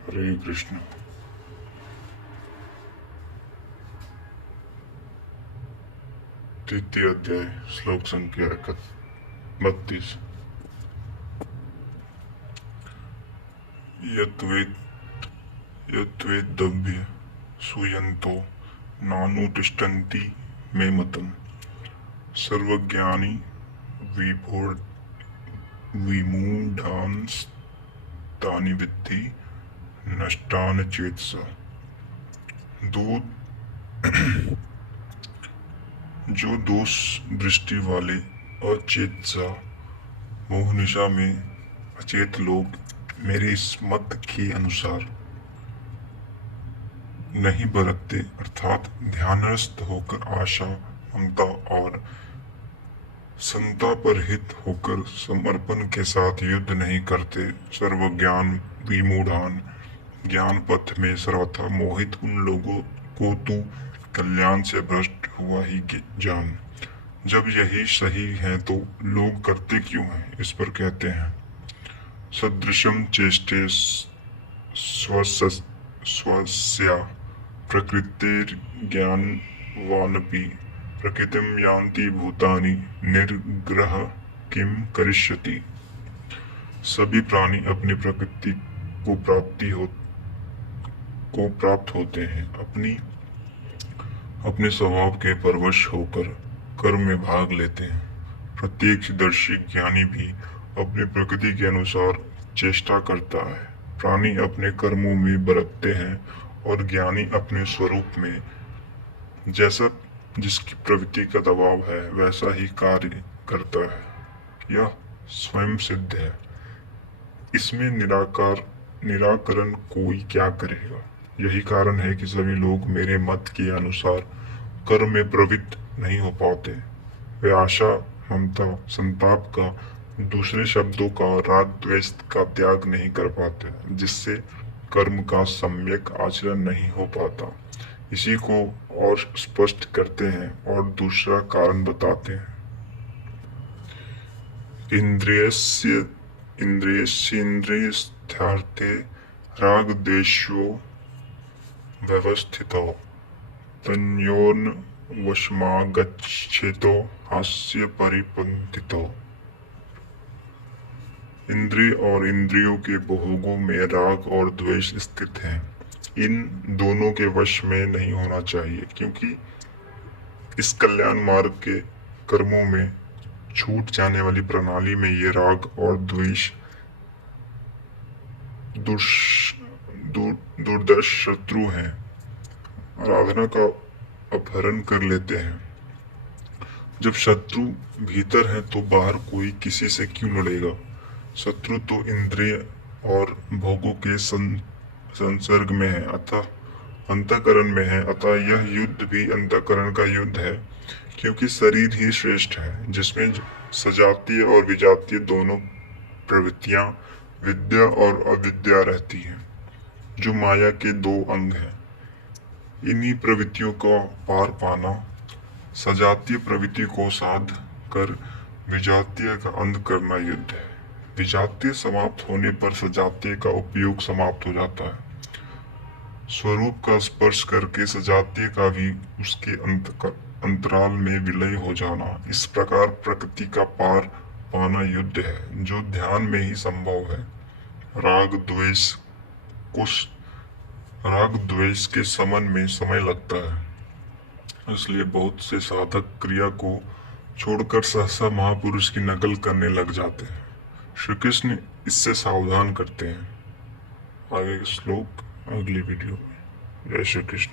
हरे कृष्ण। तृतीय अध्याय श्लोक संख्या 32। यद्वेद्यव्य सूयन्तो नानुतिष्ठन्ति मे मतम्। सर्वज्ञानी विमूढांस्तानि विद्धि नष्टान चेतसा। जो दोष दृष्टि वाले अचेतसा मोहनिशा में अचेत लोग मेरे इस मत के अनुसार नहीं बरतते, अर्थात ध्यानस्थ होकर आशा, ममता और संतापरहित होकर समर्पण के साथ युद्ध नहीं करते, सर्वज्ञान विमूढ़ान ज्ञान पथ में सर्वथा मोहित उन लोगों को तू कल्याण से भ्रष्ट हुआ ही जान। जब यही सही है तो लोग करते क्यों हैं? इस पर कहते हैं, सदृशम चेष्टे स्वस्या प्रकृतिर्ज्ञानवानपि प्रकृतिम यान्ति भूतानि निर्ग्रह किम करिष्यति। सभी प्राणी अपनी प्रकृति को प्राप्त होते हैं, अपने स्वभाव के परवश होकर कर्म में भाग लेते हैं। प्रत्येक दर्शी ज्ञानी भी अपनी प्रकृति के अनुसार चेष्टा करता है। प्राणी अपने कर्मों में बरतते हैं और ज्ञानी अपने स्वरूप में जैसा जिसकी प्रवृत्ति का दबाव है वैसा ही कार्य करता है। यह स्वयं सिद्ध है। इसमें निराकरण कोई क्या करेगा? यही कारण है कि सभी लोग मेरे मत के अनुसार कर्म में प्रवृत्त नहीं हो पाते। वे आशा, ममता, संताप का, दूसरे शब्दों का, राग द्वेष का त्याग नहीं कर पाते, जिससे कर्म का सम्यक आचरण नहीं हो पाता। इसी को और स्पष्ट करते हैं और दूसरा कारण बताते हैं। इंद्रियस्येन्द्रियस्थार्थे राग द्वेषो व्यवस्थितो तन्योर्वशमागच्छेतो हास्य परिपंथितो। इंद्रिय और इंद्रियों के भोगों में राग और द्वेष स्थित हैं। इन दोनों के वश में नहीं होना चाहिए, क्योंकि इस कल्याण मार्ग के कर्मों में छूट जाने वाली प्रणाली में ये राग और द्वेष दुर्दर्श शत्रु हैं। आराधना का अपहरण कर लेते हैं। जब शत्रु भीतर है तो बाहर कोई किसी से क्यों लड़ेगा? शत्रु तो इंद्रिय और भोगों के संसर्ग में है, अतः अंतःकरण में है। अतः यह युद्ध भी अंतःकरण का युद्ध है, क्योंकि शरीर ही श्रेष्ठ है, जिसमें सजातीय और विजातीय दोनों प्रवृत्तियां, विद्या और अविद्या रहती हैं, जो माया के दो अंग हैं। इन्हीं प्रवृत्तियों का पार पाना, सजातीय प्रवृत्ति को साध कर विजातीय का अंत करना युद्ध है। विजातीय समाप्त होने पर सजातीय का उपयोग समाप्त हो जाता है। स्वरूप का स्पर्श करके सजातीय का भी उसके अंतराल में विलय हो जाना, इस प्रकार प्रकृति का पार पाना युद्ध है, जो ध्यान में ही संभव है। राग द्वेष के समन में समय लगता है, इसलिए बहुत से साधक क्रिया को छोड़कर सहसा महापुरुष की नकल करने लग जाते हैं। श्री कृष्ण इससे सावधान करते हैं। आगे श्लोक अगली वीडियो में। जय श्री कृष्ण।